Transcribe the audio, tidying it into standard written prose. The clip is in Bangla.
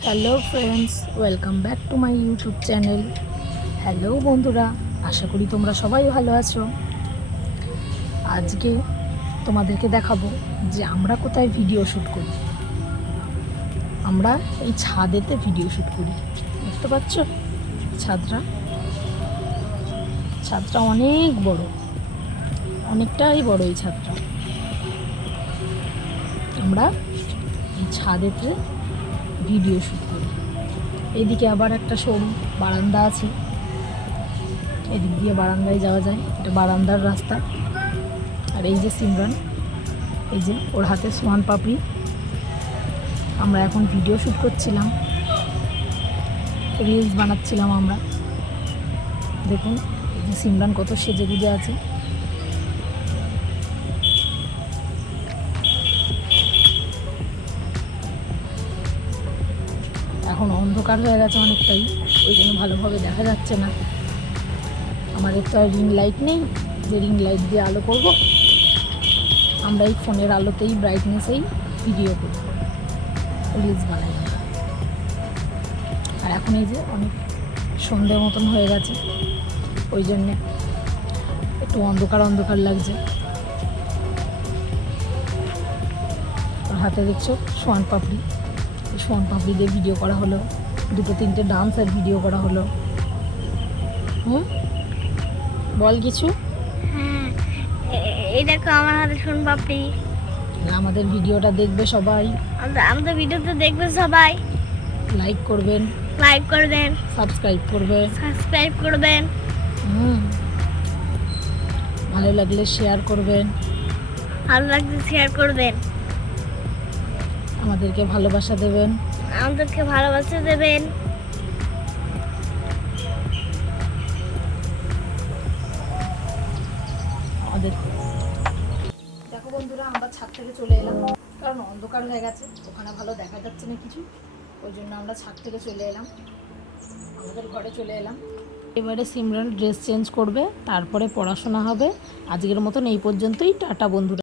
Hello friends, welcome back to my YouTube channel. Hello বন্ধুরা, আশা করি তোমরা সবাই ভালো আছো। আজকে তোমাদেরকে দেখাবো যে আমরা কোথায় ভিডিও শ্যুট করি। আমরা এই ছাদেতে ভিডিও শ্যুট করি। দেখতে পাচ্ছ ছাদটা অনেক বড়, অনেকটাই বড় এই ছাদটা। আমরা এই ছাদেতে ভিডিও শ্যুট করি। এদিকে আবার একটা সরু বারান্দা আছে, এদিক দিয়ে বারান্দায় যাওয়া যায়, এটা বারান্দার রাস্তা। আর এই যে সিমরান, এই যে ওর হাতে সোয়ান পাপড়ি। আমরা এখন ভিডিও শ্যুট করছিলাম, রিলস বানাচ্ছিলাম আমরা। দেখুন এই যে সিমরান কত সেজে গুজে আছে। এখন অন্ধকার হয়ে গেছে অনেকটাই, ওই জন্য ভালোভাবে দেখা যাচ্ছে না। আমাদের তো আর রিং লাইট নেই যে রিং লাইট দিয়ে আলো করব। আমরা এই ফোনের আলোতেই, ব্রাইটনেসেই ভিডিও করি, রিলস বানাই। আর এখন এই যে অনেক সন্ধ্যে মতন হয়ে গেছে, ওই জন্যে একটু অন্ধকার অন্ধকার লাগছে। আর হাতে দেখছো সোয়ান পাপড়ি, এই সোয়ান পাপড়ি দিয়ে ভিডিও করা হলো, দুটো তিনটে ডান্সের ভিডিও করা হলো। বল কিছু। হ্যাঁ, এই দেখো আমার হাতে সোন পাপড়ি। আমাদের ভিডিওটা দেখবে সবাই, আমাদের ভিডিওতে দেখবে সবাই। লাইক করবেন, সাবস্ক্রাইব করবেন। ভালো লাগলে শেয়ার করবেন, আমাদেরকে ভালোবাসা দেবেন। আমাদের দেখো বন্ধুরা, আমরা ছাদ থেকে চলে এলাম, কারণ অন্ধকার হয়ে গেছে, ওখানে ভালো দেখা যাচ্ছে না কিছু, ওই জন্য আমরা ছাদ থেকে চলে এলাম, আমাদের ঘরে চলে এলাম। এবারে সিমরান ড্রেস চেঞ্জ করবে, তারপরে পড়াশোনা হবে। আজকের মতন এই পর্যন্তই, টাটা বন্ধুরা।